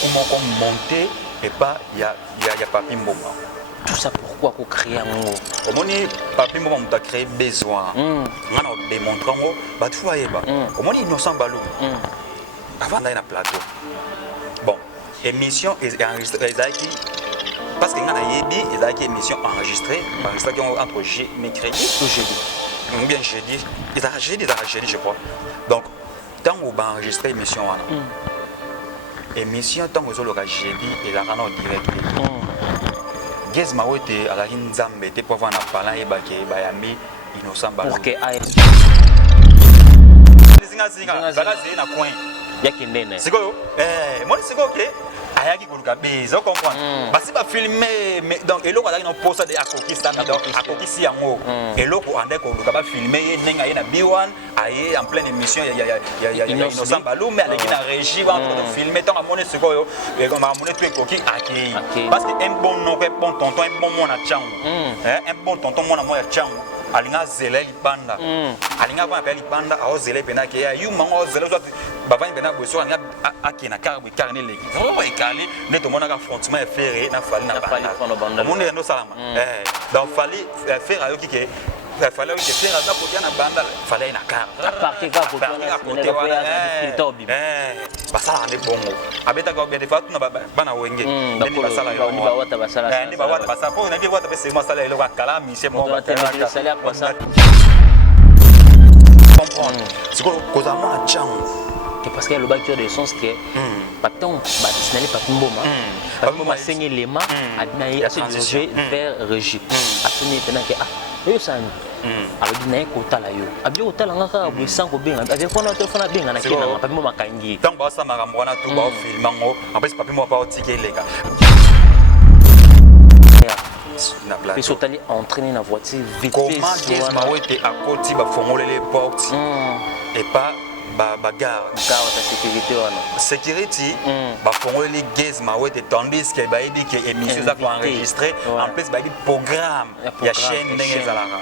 comment monter et pas il y a Papi Mboma. Tout ça pourquoi qu'on crée un mot? Au moins Papi Mboma on a créé besoin. On a démontré ngo ba tu voyez ba. Au moins Innocent Balou. Avant d'aller na plateau. Bon, émission est enregistrée parce que on a yebi et émission enregistrée entre mercredi ou jeudi. Ou bien jeudi, jeudi je crois. Donc tant on va enregistrer l'émission émission tant que le jeudi et la rano direct. Gez Mawete à la Nzambe te pour voir na parler et baké bayami Innocent Balou. Pour que aille. Zinga na coin. Yaki nene. C'est quoi moi c'est quoi OK? Ayaki koluka beza comprendre. Basi ba filmer donc eloko azaki na poster de akoki sami donc akoki si yango. Eloko ande koluka ba filmer nenga ye na B1 aye en pleine émission ya Innocent Balou mais avec na régie va en filmer tant à monnaie ce quoi yo et comme à monnaie tout ekoki aki parce que un bon nom un bon tonton un bon mona chango un bon tonton mona moya chango alinga zele libanda alinga ba pe libanda a zele pena ke ya yu mango zele so bavani pena boso alinga akina karbu karne leki vraiment ekali neto mona ka frontiment ferré na fali na banda monde no salama donc fali faire ayo kike fallait que faire na podia na banda fallait na car parti ka ko na basala ne bongo abeta ka bien de fatu na bana wenge ni basala yo ni ba wata basala ni ba wata basala po na bi wata pese masala yo kala mi se mo ba tele sala kwa ça comprendre c'est quoi cause moi chang parce que le bac de sens que paton ba dessiner Papi Mboma Papi Mboma saigner les mains adnaye à se diriger vers Régie a tenir pendant que yo sani abadi na ekota la yo abi otala ngaka bu sango benga abi kona telefona benga na kina Papi Mboma kangi tant ba sa makambo na tout ba filmango après Papi Mboma pas otike lega na place ils sont allés entraîner la voiture vite comment Gez Mawete à côté ba fongole les portes et pas bagarre ta sécurité wana sécurité ba fongole les Gez Mawete tandis que ba dit que émission ça enregistré en plus ba dit programme il y a chaîne ndenge zalaka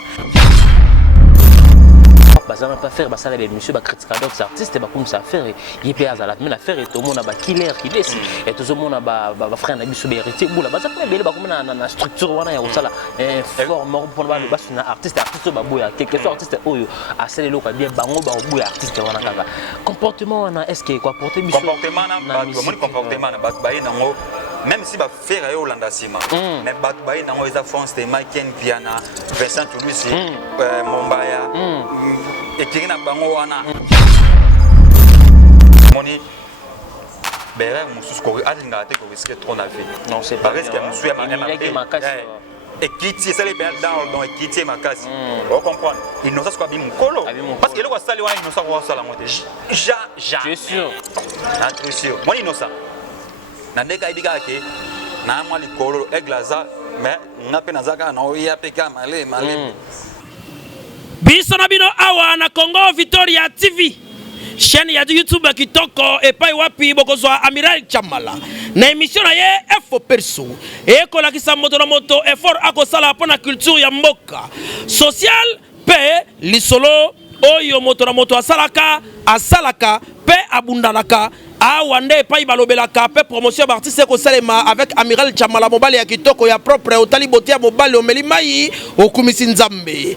bazama pas faire basala be monsieur ba critiquer d'autres artistes ba comme ça faire il peut azala mais la faire et tout monde ba killer qui laisse et tout le monde ba frère na biso be héritier bula bazaka na bele ba comme na structure wana ya osala fort mort pour ba na artiste ba boya quelque soit artiste oyo a sele loka bien bango ba boya artiste wana kaka comportement wana est-ce que quoi porter biso comportement na ba comportement na ba nango même si ba faire yo landa sima mais ba nango eza France de Michael Piana Vincent Toulouse Mombaya et qui n'a pas wana moni bere mususu ko alinga te ko risque trop na vie non c'est pas parce que mususu et qui c'est les bien dans et qui ma casse on comprend il nous a quoi bien mukolo parce que le quoi sali wana il nous a quoi sala ngote ja tu es sûr na tu es sûr moi il nous a na ndeka ibika ke na moi likolo eglaza mais ngape nazaka na oya peka male biso na bino awa na Congo Victoria TV chaîne ya YouTube kitoko epai wapi bokozwa Amiral Chamala na émission na ye Info Perso e kolakisa moto na moto effort akosala pona culture ya mboka social pe lisolo oyo moto na moto asalaka pe abundalaka awa nde epai balobelaka pe promotion ya artiste kosalema avec Amiral Chamala mobali ya kitoko ya propre otali bote ya mobali omeli mai okumisi nzambe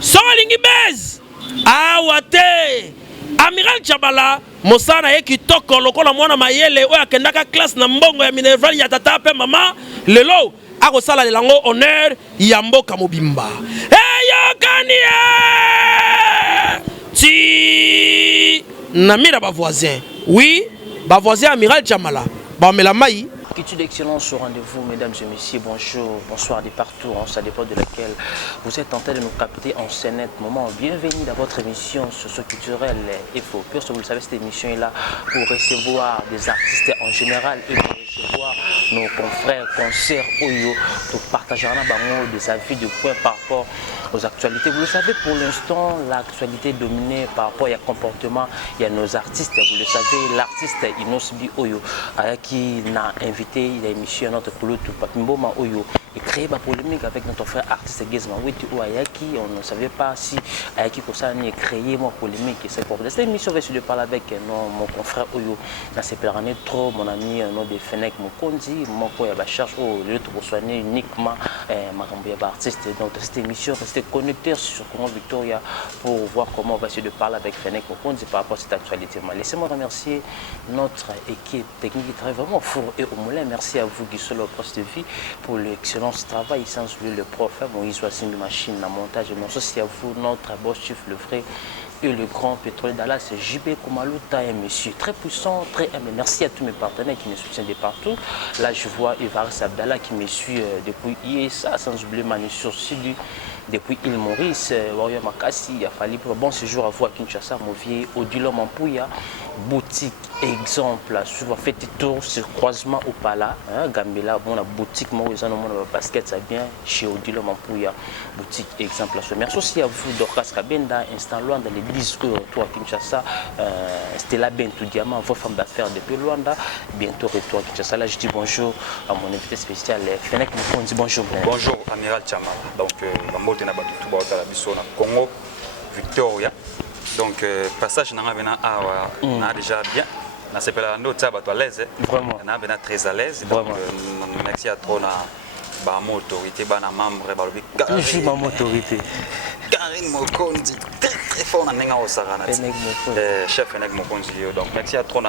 Solingi bez awate Amiral Chamala mosana ye kitoko lokola mwana mayele oyo akendaka classe na mbongo ya Minerval ya tata pe mama lelo akosala lelango honneur ya mboka mobimba eyokania ti namira ba voisin oui ba voisin Amiral Chamala ba mela mai. Étude d'excellence au rendez-vous, mesdames et messieurs, bonjour, bonsoir de partout, ça dépend de laquelle vous êtes tenté de nous capter en ce net moment. Bienvenue dans votre émission socio-culturelle Info Perso. Vous le savez, cette émission est là pour recevoir des artistes en général et pour recevoir nos confrères, concerts, Oyo, pour partager des avis, des points par rapport aux actualités. Vous le savez, pour l'instant, l'actualité est dominée par rapport au comportement. Il y a nos artistes, vous le savez, l'artiste Inosbi Oyo, qui n'a invité l'émission notre pilote Papi Mboma Oyo et créer ma polémique avec notre frère artiste Gizma Witi ou Ayaki. On ne savait pas si Ayaki Kosani créé mon polémique et c'est pour cette émission. On va essayer de parler avec mon confrère Oyo. Dans ces périodes trop, mon ami, nom de Fennec Mokonzi, mon coin à charge, le tout pour soigner uniquement ma artiste. Donc, cette émission, restez connectés sur Congo Victoria pour voir comment on va essayer de parler avec Fennec Mokonzi par rapport à cette actualité. Laissez-moi remercier notre équipe technique qui travaille vraiment fort et au moulin. Merci à vous, Guissolo, au poste de vie, pour l'excellent travail. Sans oublier le prof, Moïse Wassine de machine, la montage. Merci aussi à vous, notre boss chef, le vrai et le grand pétrolier Dallas, c'est JB Koumalouta, un monsieur très puissant, très aimé. Merci à tous mes partenaires qui me soutiennent de partout. Là, je vois Evaris Abdallah qui me suit depuis ISA, sans oublier Manu sur Sidi, depuis île Maurice, Warrior Makassi, il a fallu pour bon séjour à vous à Kinshasa, Movier, Odilo Mampouya, boutique exemple, souvent fait des tours sur croisement au Pala, Gambela, bon la boutique, moi, ils ont mon basket, ça bien chez Odilo Mampouya, boutique exemple. Merci aussi à vous, Dorcas Kabenda, instant loin dans les 10 heures, retour à Kinshasa, Stella Bentou Diamant, vos femmes d'affaires depuis Luanda, bientôt retour à Kinshasa. Là, je dis bonjour à mon invité spécial, Fennec Mokonzi, bonjour. Bonjour, Amiral Chamala. Donc, Congo, Victoria. Donc, passage n'a déjà bien. On s'appelle à l'aise. Vraiment. On est très à l'aise. Donc, merci à toi. Ma autorité, ma membre, toujours ma autorité. Karine Mokonzi, très fort dans le chef Fennec Mokonzi. Donc, merci à toi,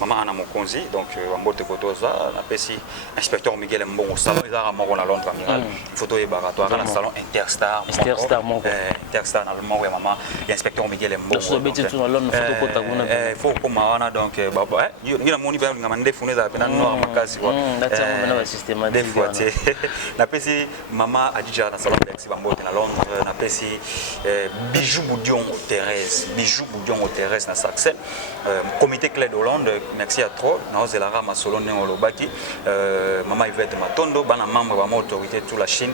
maman Anna Mokonzi. Donc, on va te poser inspecteur Miguel Mbon au salon. Il a ramené à Londres, amiral. Photo et baratoire dans le salon Interstar. Interstar, mon Interstar dans le monde, maman. Inspecteur Miguel Mbon. Il faut comme Anna, donc, il y a mon niveau, il y a un défaut, il y a un défaut. Napesi maman Adija na salon Lexi Bambote na Londres, napesi Bijou Boudion Thérèse, Bijou Boudion Thérèse na Saxe, comité Clé d'Hollande, merci à trop, na Zelara Masolone Olobaki, maman Yvette Matondo, bana membre de ma autorité toute la Chine.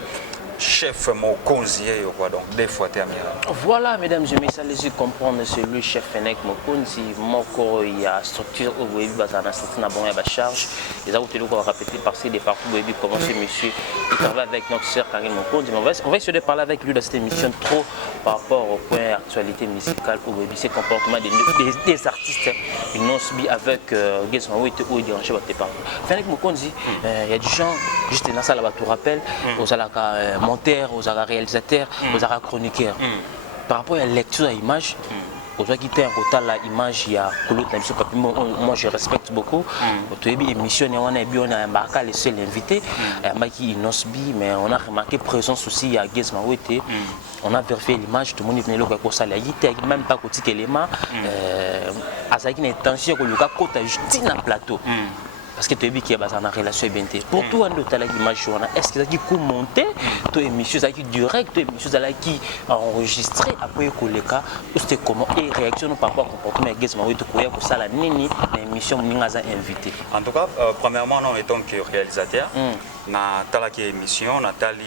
Chef Mokonzi, donc deux fois terminé. Voilà, mesdames et messieurs, allez-y comprendre, c'est le chef Fennec Mokonzi. Moko, il y a structure au web, bazana, c'est un bon à charge. Les autres, on va répéter par-ci, des partout, web, comment ce monsieur, il travaille avec notre sœur Karine Mokonzi. On va essayer de parler avec lui dans cette émission trop par rapport au point actualité musicale au web, c'est comportement des artistes. Ils n'ont subi avec Gizma Witi ou dérangé votre départ. Fennec Mokonzi, il y a des gens, juste dans la salle, tu rappelles, aux alaka monteur, aux réalisateurs, aux chroniqueurs. Par rapport à la lecture à l'image, aux gens qui étaient en côté la image, il y a moi je respecte beaucoup. Tu as émission, on a embarqué les seuls invités, mais on a remarqué présence aussi à Gizma Witi. On a vérifié l'image, tout le monde est venu là pour ça. Il n'y a même pas côté élément. À ça, il y a une tension que le gars côté juste dans le plateau. Parce que tu as vu qu'il y a une relation bien. Pour toi, est-ce que tu as monté, tu as émission direct, tu as émission qui enregistré après le cas, c'était comment et réaction par rapport au comportement de Gizma Witi pour ça la nini l'émission invité. En tout cas, premièrement, non, étant que réalisateur, Nathalie émission, Nathalie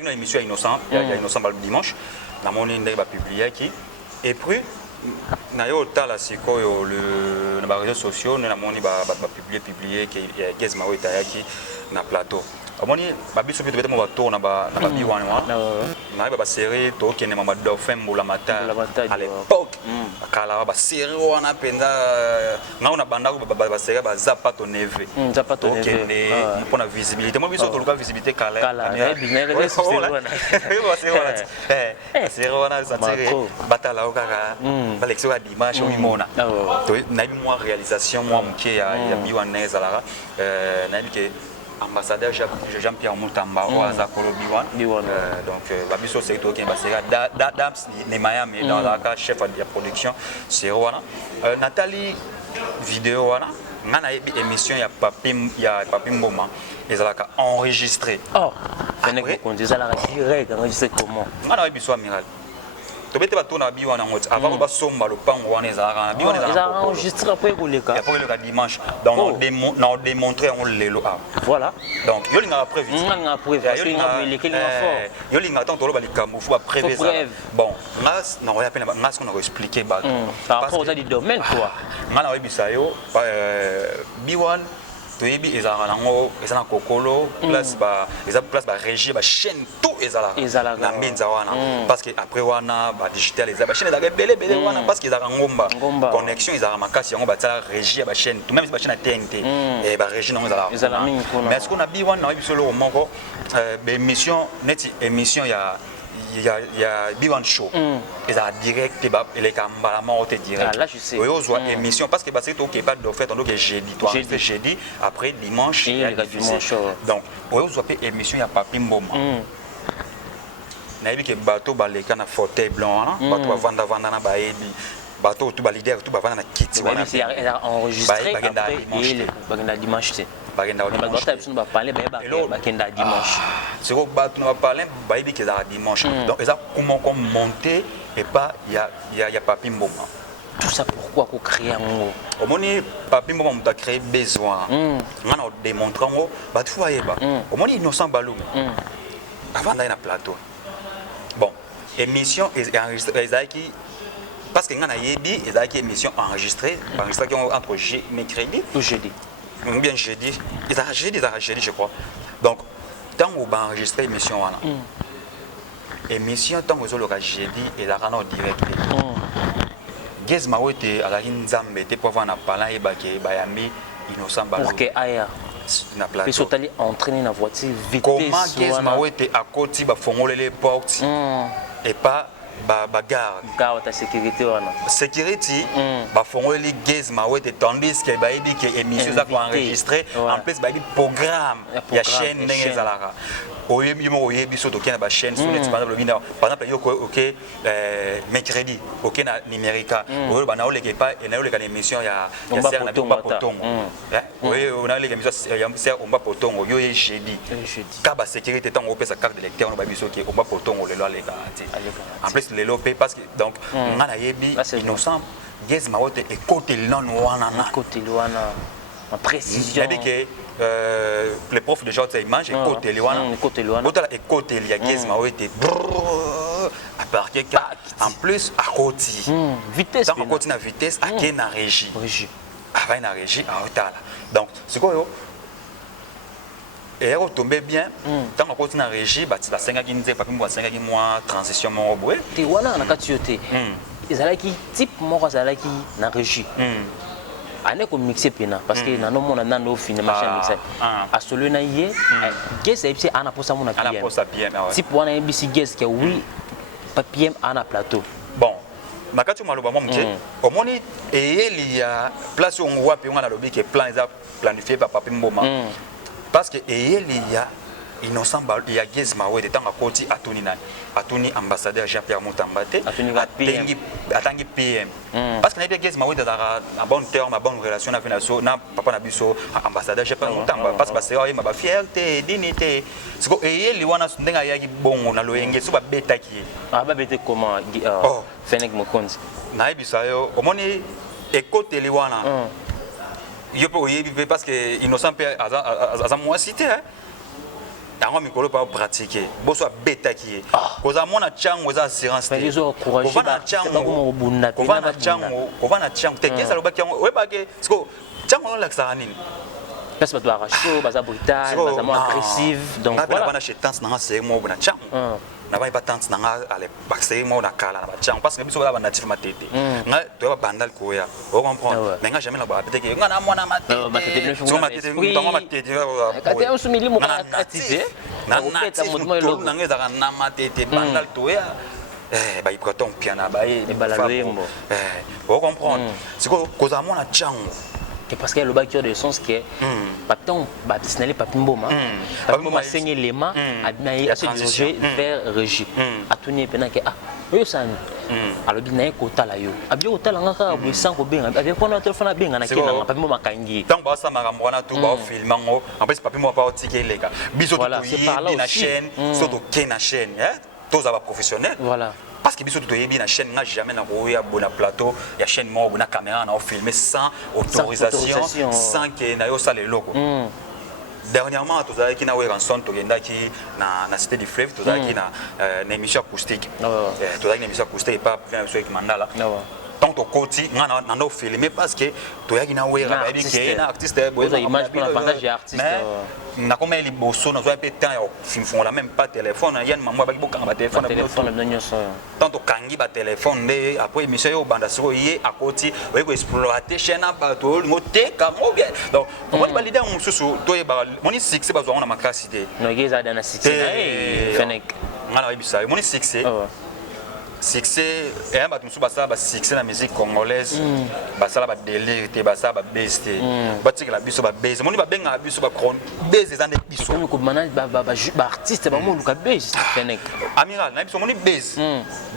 une émission Innocent, il y a Innocent le dimanche, na mon va publier qui et puis na yo tala siko yo le na réseaux sociaux na moni ba publier que Gizma Witi ayaki na plateau amoni ba biso peut-être mo ba tourna ba biwana na ba série to kene mama dauphin mbula mata à l'époque kala ba série wana penda na ona banda ba série ba zapato neve zapato neve pour la visibilité moi biso to loka visibilité kala série wana ça tire batala okaka balexo a dimanche au mona to na bi moi réalisation moi mké ya biwana ezala na bi ke ambassadeur Jean-Pierre Moutamba au Azakolo Biwan. Donc, Babiso c'est tout qui est Dams de Miami dans la chef de la production. C'est Rwanda. Nathalie vidéo wana. Ngana émission ya Papi Mboma. Ils ont enregistré. Oh, Fennec Mokonzi ils ont direct enregistré comment? Ngana biso amiral. Tobete ba tona biwana ngoti avant ba somba le pango wana ezara biwana ils ont enregistré après pour le cas. Après le cas dimanche donc on démontrer on lelo voilà donc yo linga prévu nga prévu parce que nga les fort yo linga tant tolo ba likambo faut prévu ça bon ngas na roya pena ngas qu'on a expliqué ba par rapport aux du domaine quoi ngana webisa yo biwan toyebi ezalaka nango eza na kokolo place ba eza place ba régie ba chaîne tout ezalaka na menza wana parce que après wana ba digital eza ba chaîne ezalaka belé wana parce que ezalaka ngomba connexion ezalaka makasi yango batala régie ba chaîne tout même si ba chaîne TNT et ba régie nango ezalaka mais est-ce qu'on a bi wana na biso lo moko émission neti émission ya Biwan Show et ça direct les caméramans ont direct là je sais émission parce que c'est ok pas de fait on doit jeudi toi fait jeudi après dimanche il y a dimanche donc on doit émission il y a Papi Mboma naïbi que bateau baleka na fauteuil blanc bateau vanda na baebi bateau tout leader tout vanda na kiti wana c'est enregistré après il dimanche bagenda dimanche c'est quoi bateau na parler baebi que ça dimanche donc ça comment monter et pas il y a Papi Mboma tout ça pourquoi qu'on crée un mot au moni Papi Mboma on a créé besoin on a démontré ngo bateau voyez pas au moni innocent balou avant d'aller na plateau bon émission est enregistrée qui parce que ngana yebi ezaki émission enregistrée entre mercredi ou jeudi ou bien jeudi jeudi je crois donc tant on va enregistrer émission wana émission tant aux le jeudi et la rana direct Gez Mawete alaki nzambe te pour voir na parlant et bake bayami innocent balo pour que aya na plateau ils sont allés entraîner na voiture vitesse comment Gez Mawete à côté ba fongole les portes et pas bagarre ta sécurité wana sécurité ba fongoli Gez Mawete tandis que bayebi que émission ça enregistré en plus bayebi programme ya chaîne ndenge ezalaka oyebi mo oyebi so tokia na ba chaîne sur net par exemple yo OK mercredi OK na numérica oyo bana oleke pa na oleka na émission ya ser na Omba Potongo oyo na oleka émission ya ser Omba Potongo yo jeudi ka ba sécurité tant on peut sa carte de lecteur on ba biso ke Omba Potongo lelo aleka en plus lelo pe parce que donc ngana yebi innocent Gez Mawete et côté non wana en précision les profs de genre de image et côté Liwana et côté il y a Gez Mawete à parquet en plus à côté vitesse dans côté na vitesse à qui na régie à na régie à hauteur donc c'est quoi et on tombait bien dans la côté na régie bah la 5 qui n'était pas comme 5 qui mois transition mon boé tu wana na katioté ils allaient qui type moi ça allait qui na régie ane ko mixer pena parce que na no mona na no fin machin mixer a solo na yé guest ebisi ana posa mona PM ana posa PM type wana ebisi guest que oui PM ana plateau bon makati maloba mo mke omoni eyeli ya place on wapi on a lobi que plan eza planifié par Papi Mboma parce que eyeli ya innocent il y a Gez Mawete tant à côté atuni ambassadeur Jean-Pierre Moutambate atangi PM parce que na Gez Mawete a bon terme a bonne relation avec na papa na biso ambassadeur Jean-Pierre Moutambate parce que c'est ma fierté dignité c'est ko eyeli wana ndenga yaki bongo na loyenge so ba betaki ba bete comment Fennec Mokonzi na ebisa yo omoni écoute li wana yo pe oyebi parce que innocent père aza moi cité on mikolo pas pratiquer boso beta qui koza mona chango za assurance te kovana chango te kesa loba chango webake siko chango on l'accent nini parce que doit racho baza brutal baza moins agressive donc voilà bana chetance na c'est mo bona chango na ba tante na ale bakse mo na kala na chango parce que biso ba natif matete nga to ba bandal ko ya on comprend mais nga jamais na ba peut-être nga na mona matete so matete ntango matete kati on sumili mo activé na na ngeza na matete bandal to ya ba ikoton piana ba e balaloyembo on comprend c'est ko koza mona chango parce que le bac de sens que maintenant bah signaler Papi Mboma Papi Mboma saigner les mains à se diriger vers régie à tourner pendant que yo ça alors bien kota la yo abi kota la ngaka bo sans ko benga abi ko na téléphone na benga na kena Papi Mboma kangi tant ba ça makambo na tout ba film ngo en plus Papi Mboma pas ticket les gars biso to yi na chaîne surtout qui na chaîne tous aba professionnels voilà parce que biso to yebi na chaîne n'a jamais na roya bona plateau ya chaîne mo bona caméra na filmer sans autorisation sans que na yo ça les locaux dernièrement tous avez qui na we ranson to genda ki na cité du fleuve tous avez qui na émission acoustique tous avez une émission acoustique pas bien avec Mandala donc to koti ngana nando filmer parce que to yaki na wera ba biki na artiste boy image pour l'avantage artiste na comme les bosso na zo pe temps film font la même pas téléphone yann maman ba boka ba téléphone tant to kangi ba téléphone de après monsieur yo banda siko yé à koti ko exploiter chaîne ba to ngote ka mo bien donc on va valider un susu to e ba moni succès ba zo na makasi de no geza dana succès na fenek ngana ibisa moni succès succès et un batumsu basa ba succès la musique congolaise basa ba délire te basa ba beste batika la biso ba base moni ba benga biso ba kron base za ne biso comme ko manage ba artiste ba mo luka base fenek amiral na biso moni base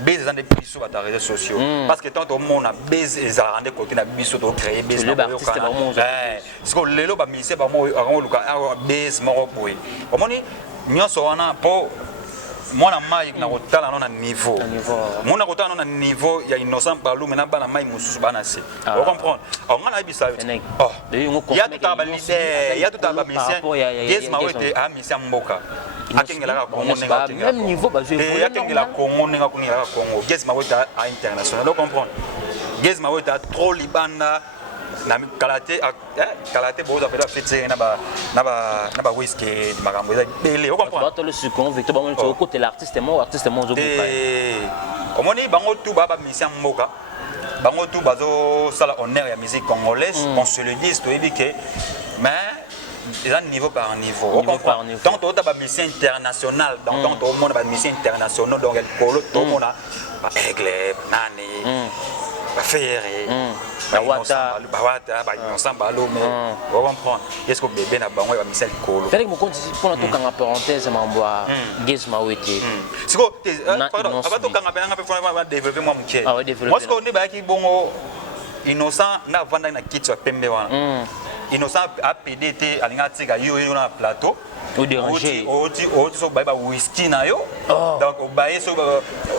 base za ne biso ba ta réseaux sociaux parce que tant au monde na base za rendre côté na biso to créer base na artiste ba mo parce que lelo ba musicien ba mo luka base mo boy moni nyonso wana po mwana mai na kotala na niveau mona kotala na niveau ya Innocent Balou mena bana mai mususu bana se vous comprendre on ngana bisa oh ya tout ba leader ya tout ba musicien yes ma wete a musicien mboka akengela ka Congo nenga même niveau ba jouer ya kengela Congo nenga ko ngela ka Congo yes ma wete a international vous comprendre yes ma wete a trop libanda na kalate boza pela fete na ba whisky di makambo eza bele o comprendre bato le sucon Victor ba mo côté l'artiste mo zo omoni bango tout ba mission mboka bango tout bazo sala honneur ya musique congolaise on se le dit to ebike mais ils ont niveau par niveau on comprend tant to ba mission international donc tant to monde ba mission international donc el polo to mona ba aigle nani ba ferré Bawata, ba Innocent Balou, mais on comprend. Est-ce que bébé n'a pas envoyé Michel Kolo? Fait que mon compte pour notre cas en parenthèse, m'envoie Gizma Wete. C'est quoi? Pardon, avant tout quand on a fait développer moi mon cœur. Moi ce qu'on dit bah qui bon Innocent n'a vendu na kit sur pembe wana. Innocent a PDT alinga tika yo na plateau. Au déranger. Au so ba whisky na yo. Donc au baé so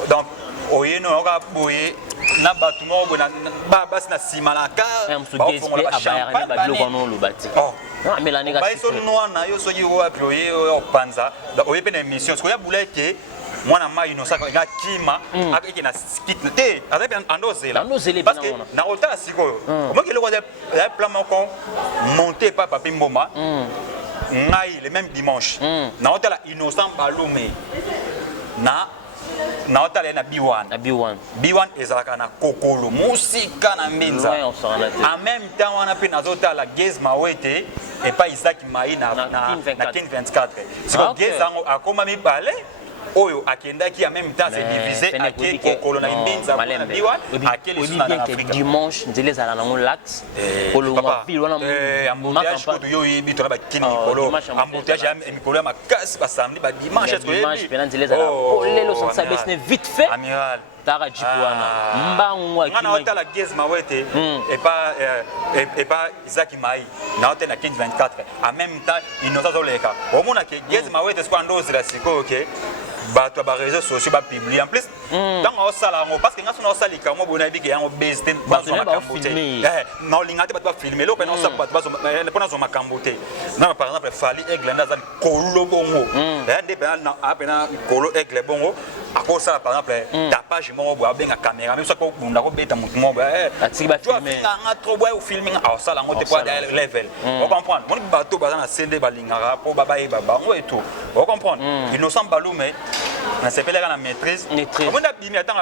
donc oyeno oka boye na batu mo na basi na simalaka ba fongola ba champagne ba biloko no lubati ah melani ka so no na yo so yiwo aployer o panza oye pe na émission so ya bouleke mwana ma Innocent ka kima akiki na skit te azabi andozela parce que na ota siko moi ke le ko ya plan moko monter pas papi mboma ngai le même dimanche na ota la Innocent Balume na otale na B1 ezalaka na kokolo musika na mbinza en même temps wana pe nazotala Gez Mawete et pas Isaac Mai na King 24 siko Gez ango akoma mibale oyo akendaki en même temps c'est divisé ake kokolo na mbinza na B1 akeli suna na Afrika dimanche nzele zala na lax kolonga ville wana embouteillage ko yo yibi to ba kini mikolo embouteillage ya mikolo ya makasi ba samedi ba dimanche est-ce que dimanche pena nzele zala polelo sans saber ce n'est vite fait amiral tara jipwana mbangu wa ngana otala Gez Mawete et pas Isaac Mai na otala King 24 en même temps Innocent Zoleka au mona ke Gez Mawete ce qu'on dose la siko OK bato ba réseaux sociaux ba publier en plus dans au sala ngo parce que ngaso na sala ka mo bona bi ke yango based ba makambote non lingate ba filmer lo pena sa bato ba pona zo makambote na par exemple Fally Aigle na za kolo bongo de ben na apena kolo Aigle bongo ako sala par exemple tapage mo bo benga caméra même ça ko bunda ko beta mutu mo atiki ba filmer nga trop boy au filming au sala ngo te quoi level on comprendre mon bato ba na sende ba lingara po ba ba ngo et tout on comprendre Innocent Balou mais on s'appelle la maîtrise. Comment on a bimé attends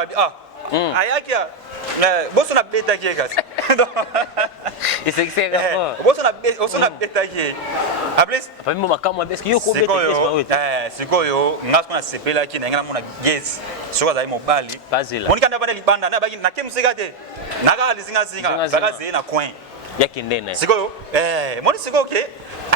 ayakia bosso na beta qui est et c'est que c'est bosso na beta qui après pas même makamo parce que yo ko beta c'est quoi yo ngas qu'on a s'appelle qui na mona Gez so za mobali bazela monika na bana libanda na baki na kemsika te na ka lizinga baka ze na coin yakindene c'est quoi moni c'est quoi OK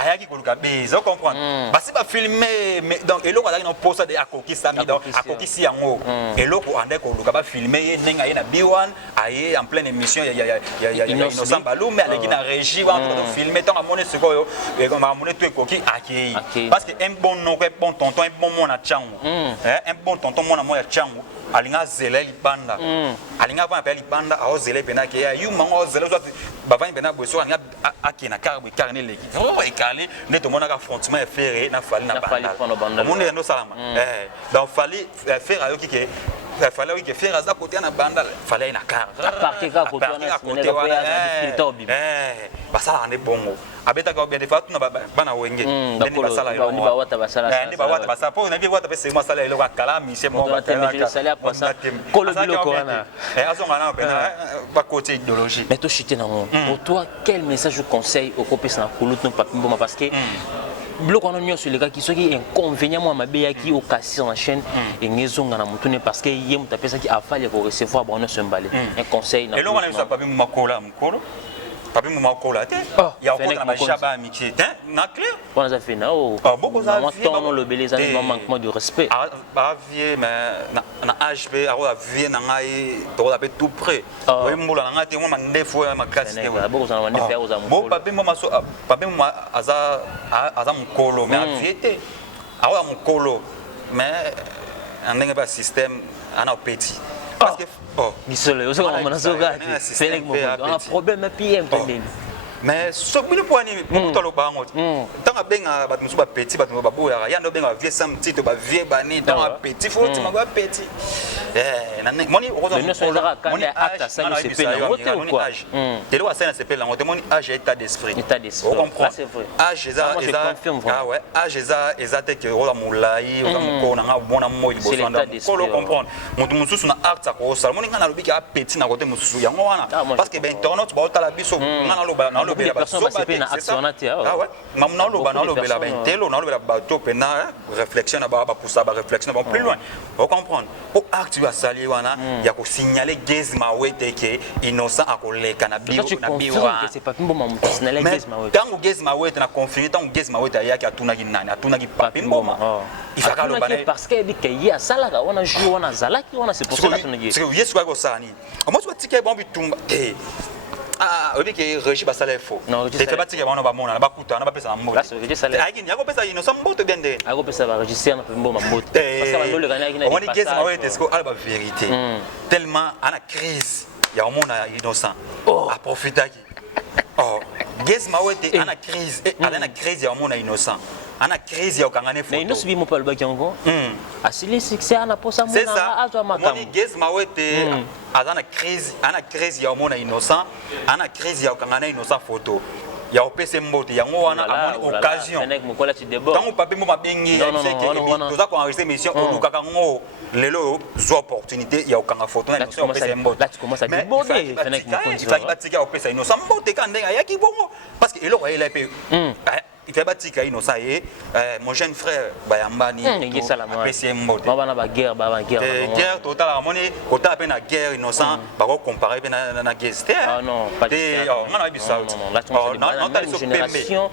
ayaki koluka base on comprendre basi ba filmer donc eloko azaki na posta de akokisa mi donc akokisi yango eloko ande koluka ba filmer ye nenga ye na B1 aye en pleine émission ya Innocent Balou mais aleki na régie wa on filmer tant amone sikoyo et comme amone tout ekoki aki parce que un bon nom un bon tonton un bon mona chango un bon tonton mona moya chango alinga zela libanda alinga pa pe libanda a ozela pena ke ya yu mango ozela so ba vani pena boso alinga akina karbo karne leki o ekale ne to mona ka frontiment ferré na Fally na banda monde no salama donc Fally faire ayo kike il fallait oui que faire à côté na banda fallait na car parquer ka côté wana côté wana bah ça on est bon abeta ka bien des fois na bana wenge ndi basala yo ndi ba wata basala ndi ba wata basala po na bi wata pese mo sala yo ka kala mi se mo ba teme sala pa ça kolo biloko wana azonga na bena ba côté idéologie mais to chité na mo pour toi quel message ou conseil au copes na kulut no papi mboma parce que bloc on a mis sur les gars qui sont inconvénient moi ma béa qui au casser en chaîne et ngezonga na mutune parce que yem tapé ça qui a fallu pour recevoir bon se emballer un conseil na et là on a ça papi makola mukolo papi makola te ya ko na bashaba amitié te na clair on a fait na oh beaucoup ça on le belé ça un manquement de respect ba vie mais na HB a vie na ngai to la tout près oui mbula na ngati moi ndefo ma classe te beaucoup ça on faire aux amours bon papi moi so papi moi aza mukolo mais vie te a mukolo mais ndenge ba système ana petit parce que bisole aussi on a soga c'est un problème puis un peu mais so bili poani muto lo bango tanga benga bat musu ba petit bat ba boya ya ndo benga vie sam tito ba vie bani tanga petit faut tu ma petit na moni moni acte ça nous c'est pas ou quoi telo wa ça c'est pas la moni âge état d'esprit on comprend c'est vrai âge ah ouais âge eza te o la mulai o la mukona nga bona mo di bosanda ko lo comprendre mutu mususu na acte ko sala moni nga na lobi ka petit na côté mususu yango wana parce que ben internet ba otala biso nga na loba na les personnes vont se payer une action ah ouais maman na loba ben telo na loba bato pena réflexion na ba poussa ba réflexion ba plus loin on comprendre au acte va sali wana ya ko signaler Gezma Wete ke innocent akoleka na bio na biwa c'est pas mboma mutu signaler Gezma Wete tango Gezma Wete na confirmer tango Gezma Wete yaki atuna ki nani atuna ki papi mboma ifaka lo bana parce que dit que ya salaka wana jour wana zalaki wana c'est pour ça atuna ki c'est que yesu ko sani moi tu tike bon bitumba ah obi ke reji basala fo te te batike bana ba mona ba kuta na ba pesa na mbote aiki nyako pesa innocent mbote bien de ako pesa ba register na mboma mbote parce que ba ndole kana kina on dit Gezma Wete est-ce que alba vérité tellement ana crise ya omona innocent a profiter qui Gezma Wete ana crise ana crise ya omona innocent ana crise ya okangane photo mais nous subimos pas le bac encore asili succès ana posa mona azwa makam moni Gezma Wete ana crise ya omona innocent ana crise ya okangane innocent photo ya opese mbote yango wana amoni occasion tango papi mo mabengi toza ko enregistrer mission olukaka ngo lelo zo opportunité ya okanga photo na innocent opese mbote là tu commences à déborder fenek mo konzi il batika opesa innocent mbote ka ndenga yaki bongo parce que eloko ele pe il fait batika innocent et mon jeune frère bayambani opese mbote bana ba guerre guerre total amoni kota pe na guerre innocent ba ko comparer pe na guerre ah non pas ngana bisa non génération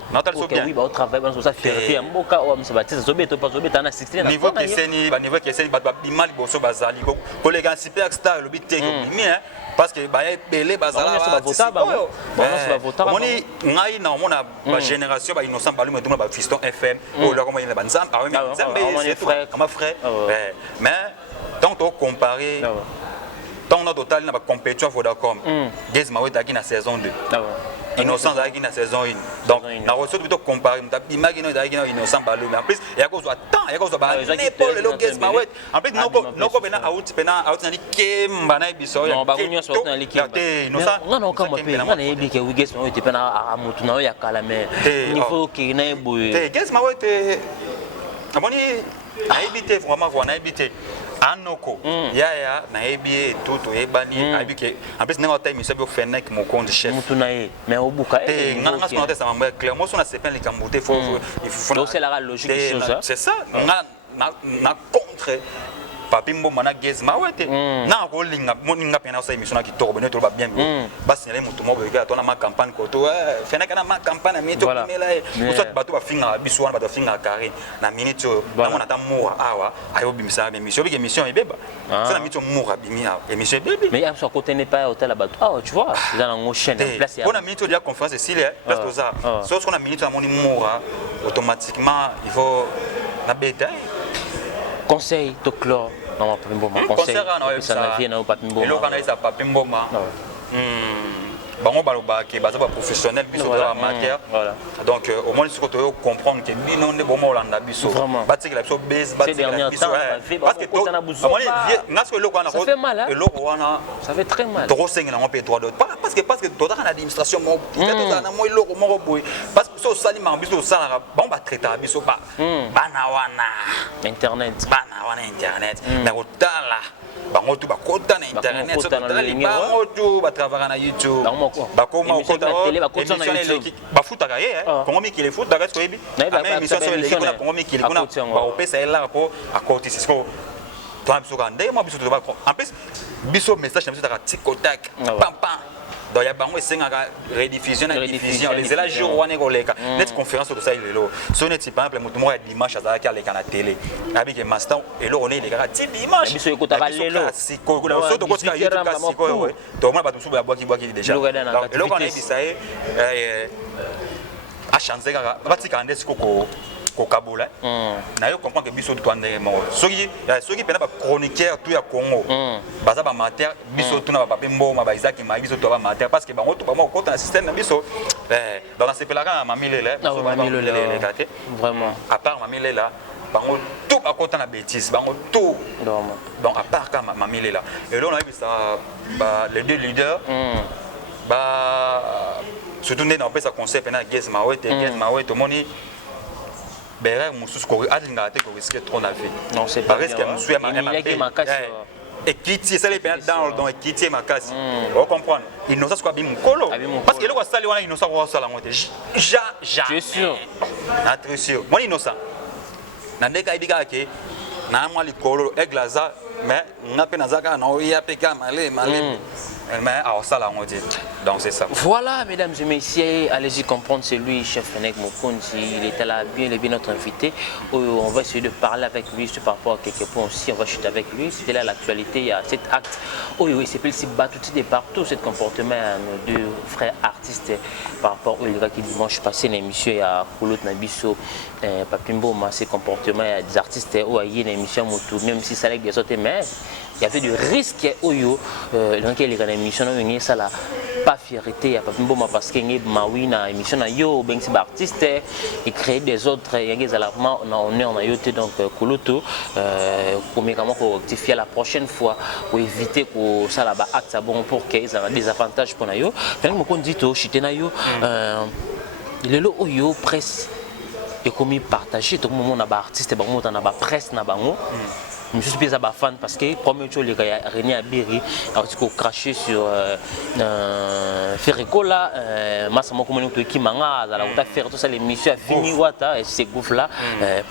oui bah au travail on ça faire mboka o msabatiza zobeto pas zobeta na 16 na niveau keseni ba niveau keseni ba bimali boso bazali ko collègue superstar le bité ko bien parce que ba belé bazala ba voter ba voter moni ngai na mona ba génération ba innocent ba lume ba fiston FM o la comme il ba nzam ah mais c'est comme frère mais donc to comparer tant na total na ba compétition Vodacom Gezma Wete aki na saison 2 innocent aki na saison 1 donc na reçu plutôt comparer imagine aki na innocent balu mais en plus ya ko zo temps ya ko zo ba n'importe le Gezma Wete en plus noko bena out na likemba na biso non ba kunyo so na likemba innocent ngana kama pe ngana yebi ke Gezma Wete pena amutu na ya kala mais niveau ki na boye Gezma Wete aboni na ebité vraiment voir na ebité anoko ya na ebi tout ebani abike en plus na ta émission bio fenek mo compte chef mutunaye mais obuka ngana ngana ça m'a clair moi son c'est pas les camboté faut il faut donc c'est la logique des choses c'est ça na contre papi mboma na Gezma Wete na ko linga moninga pena sa émission na kitoko bene to ba bien basi na mutu mo beka to na ma campagne ko to fenek na ma campagne mi to mela ou soit bato ba finga biso wana bato finga carré na minute na mona ta moura awa ayo bimisa émission bi émission ebeba c'est la minute moura bimia émission bébé mais sur côté n'est pas hôtel bato ah tu vois ils ont une chaîne place on a minute de la conférence ici place to ça sauf qu'on a minute à moni moura automatiquement il faut na beta conseil to clore non papi mboma conseil ça na vie na papi mboma eloko na isa papi mboma bango baloba ke baza ba professionnel biso de amateur donc au moins ce que tu comprendre que bino ne bon olanda biso batiki la biso base batiki la biso parce que ça fait mal hein ça fait très mal trop sengi na pe droit d'auteur parce que toi dans l'administration mo na mo iloko mo boy parce que so sali ma biso sala bon ba traiter biso ba bana wana internet na kotala bango tu bakota na internet so tali bango tu ba travailler na YouTube bakoma okota émission bafutaka ye kongo mikili futaka so yebi mais émission so eleki na kongo mikili kuna ba opesa ela ko akoti sisko to am so kande mo biso to ba en plus biso message na biso ta tikotak pam pam donc ya bango esengaka rediffusion na diffusion les la jour wana koleka net conférence to ça lelo so net par exemple mutu mo ya dimanche azalaki aleka na télé abike master elo on eleka ti dimanche biso ekotaka lelo siko kuna so to koska YouTube ka siko to mo ba to suba bwaki déjà donc elo kana bisaye a chancer kaka batika ande siko ko kabula na yo comprendre que biso to ande mo soki pena ba chroniqueur tout ya Congo baza ba mater biso tout na ba pembo ma ba Isaac ma biso to ba mater parce que bango to ba mo ko na système na biso dans la sepelaka mamilele vraiment à part mamilele bango tout ba kota na bêtise bango tout donc à part ka mamilele et là on a vu ça ba les deux leaders ba surtout dans pesa concept na Guess Mawet to moni Bérard Moussous Kori a l'ingaté ko risque trop na vie. Non, c'est pas risque Moussou ya et Kitty ça les peine dans Kitty Makasi. On comprendre. Innocent quoi bim kolo parce que le quoi sali wana innocent quoi sala monter. Ja. Tu es sûr? Na très sûr. Moi innocent. Na ndeka ibika ke na moi likolo eglaza mais ngape nazaka na oya peka malé. Mais alors ça là on dit donc c'est ça. Voilà mesdames et messieurs, allez-y comprendre, c'est lui chef Fenech Mokonzi, il était là bien notre invité. On va essayer de parler avec lui par rapport à quelques points aussi, on va chuter avec lui. C'était là l'actualité, il y a cet acte. Oui, c'est plus si battu de partout cet comportement nos deux frères artistes par rapport au gars qui dimanche passé l'émission il y a Koulout Nabiso Papimbo ces comportements il y a des artistes où il y a une émission même si ça avec des autres mais il y avait du risque au yo donc il y a une émission où ça la pas fierté à Papimbo parce que y mawi na émission na yo ben c'est artiste et créer des autres il y a des alarmants on est en yoté donc Koulouto comment rectifier la prochaine fois pour éviter que ça là-bas acte ça bon pour qu'ils aient des avantages pour yo quand on dit to chité na yo le lo yo presse et comme partager tout le monde na ba artiste ba monde na ba presse na bango je suis bien fan parce que premier chose les gars René Abiri a aussi craché sur Ferreco là massamo comme nous qui manga la on a faire tout ça l'émission a fini wata et c'est gouffre là